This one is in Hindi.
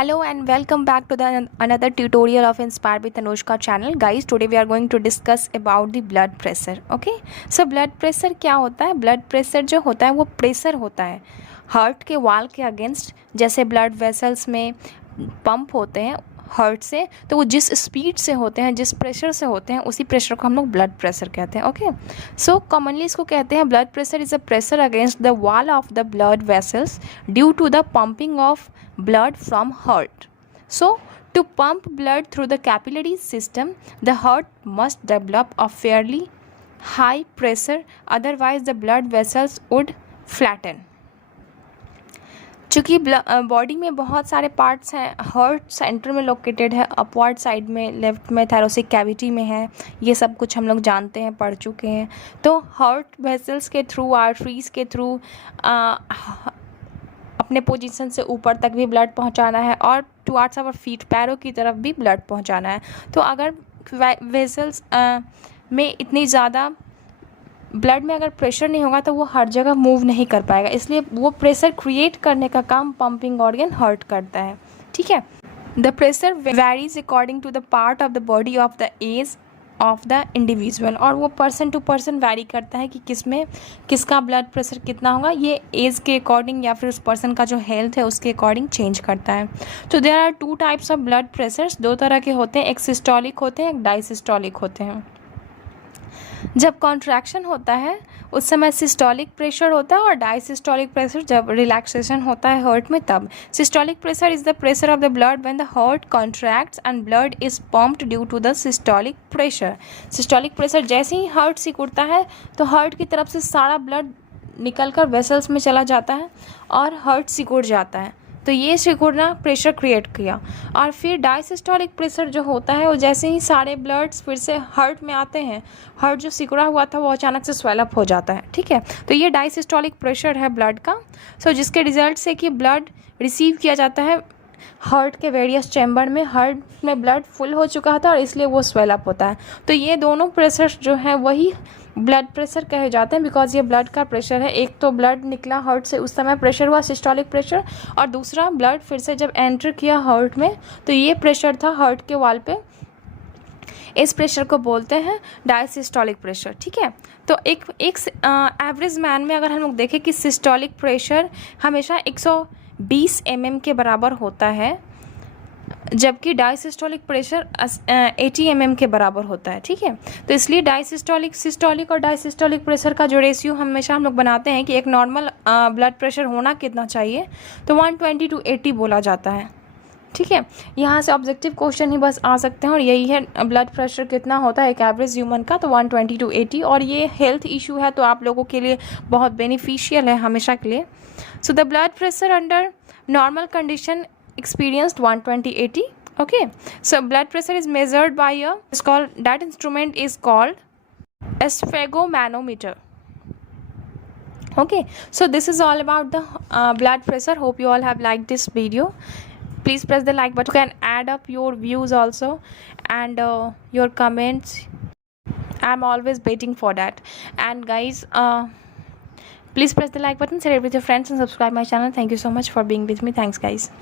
Hello and welcome back to the another tutorial of Inspire with Anushka channel. Guys, today we are going to discuss about the blood pressure. Okay, so blood pressure क्या होता है? ब्लड प्रेशर जो होता है वो प्रेशर होता है हार्ट के वॉल के अगेंस्ट। जैसे ब्लड वेसल्स में पंप होते हैं हार्ट से, तो वो जिस स्पीड से होते हैं, जिस प्रेशर से होते हैं, उसी प्रेशर को हम लोग ब्लड प्रेशर कहते हैं। ओके, सो कॉमनली इसको कहते हैं blood pressure is a pressure against the wall of the blood vessels due to the pumping of blood from heart. So to pump blood through the capillary system, the heart must develop a fairly high pressure, otherwise the blood vessels would flatten. चूँकि बॉडी में बहुत सारे पार्ट्स हैं, हार्ट सेंटर में लोकेटेड है, अपवर्ड साइड में, लेफ्ट में थायरोसिक कैविटी में है, ये सब कुछ हम लोग जानते हैं, पढ़ चुके हैं। तो हार्ट वेसल्स के थ्रू, आर्टरीज के थ्रू अपने पोजीशन से ऊपर तक भी ब्लड पहुंचाना है और टुवार्ड्स आवर फीट, पैरों की तरफ भी ब्लड पहुंचाना है। तो अगर वेसल्स में इतनी ज़्यादा ब्लड में अगर प्रेशर नहीं होगा तो वो हर जगह मूव नहीं कर पाएगा, इसलिए वो प्रेशर क्रिएट करने का काम पंपिंग ऑर्गन हार्ट करता है। ठीक है, the pressure varies according to the part of the body of the age of the individual, और वो पर्सन टू पर्सन वैरी करता है कि किसमें किसका ब्लड प्रेशर कितना होगा, ये एज के अकॉर्डिंग या फिर उस पर्सन का जो हेल्थ है उसके अकॉर्डिंग चेंज करता है। तो there are two types of blood pressures, दो तरह के होते हैं, एक सिस्टोलिक होते हैं, एक डायसिस्टोलिक होते हैं। जब कॉन्ट्रैक्शन होता है उस समय सिस्टोलिक प्रेशर होता है, और डायसिस्टोलिक प्रेशर जब रिलैक्सेशन होता है हार्ट में तब। Systolic pressure is the pressure of the blood when the heart contracts and blood is pumped due to the systolic pressure. Systolic pressure जैसे ही हार्ट सिकुड़ता है तो हार्ट की तरफ से सारा ब्लड निकलकर वेसल्स में चला जाता है और हार्ट सिकुड़ जाता है, तो ये सिकुड़ना प्रेशर क्रिएट किया। और फिर डायसिस्टोलिक प्रेशर जो होता है वो जैसे ही सारे ब्लड्स फिर से हार्ट में आते हैं, हार्ट जो सिकुड़ा हुआ था वो अचानक से स्वेल अप हो जाता है। ठीक है, तो ये डायसिस्टोलिक प्रेशर है ब्लड का। सो जिसके रिजल्ट से कि ब्लड रिसीव किया जाता है हार्ट के वेरियस चैम्बर में, हार्ट में ब्लड फुल हो चुका था और इसलिए वो स्वेल अप होता है। तो ये दोनों प्रेशर जो है वही ब्लड प्रेशर कहे जाते हैं, बिकॉज ये ब्लड का प्रेशर है। एक तो ब्लड निकला हार्ट से उस समय प्रेशर हुआ सिस्टोलिक प्रेशर, और दूसरा ब्लड फिर से जब एंटर किया हार्ट में तो ये प्रेशर था हार्ट के वॉल पे, इस प्रेशर को बोलते हैं डायसिस्टोलिक प्रेशर। ठीक है, तो एक एवरेज मैन में अगर हम लोग देखें कि सिस्टोलिक प्रेशर हमेशा 120 mm के बराबर होता है, जबकि डायसिस्टोलिक प्रेशर 80 mm के बराबर होता है। ठीक है, तो इसलिए सिस्टोलिक और डायसिस्टोलिक प्रेशर का जो रेशियो हमेशा हम लोग बनाते हैं कि एक नॉर्मल ब्लड प्रेशर होना कितना चाहिए, तो 120 to 80 बोला जाता है। ठीक है, यहाँ से ऑब्जेक्टिव क्वेश्चन ही बस आ सकते हैं, और यही है ब्लड प्रेशर कितना होता है एक एवरेज ह्यूमन का, तो 120 to 80। और ये हेल्थ इशू है तो आप लोगों के लिए बहुत बेनिफिशियल है हमेशा के लिए। So the blood pressure under normal condition experienced 120/80. Okay, so blood pressure is measured by that instrument is called sphygmomanometer. Okay, so this is all about the blood pressure. Hope you all have liked this video. Please press the like button. You can add up your views also and your comments. I'm always waiting for that. And guys, please press the like button, share it with your friends and subscribe my channel. Thank you so much for being with me. Thanks guys.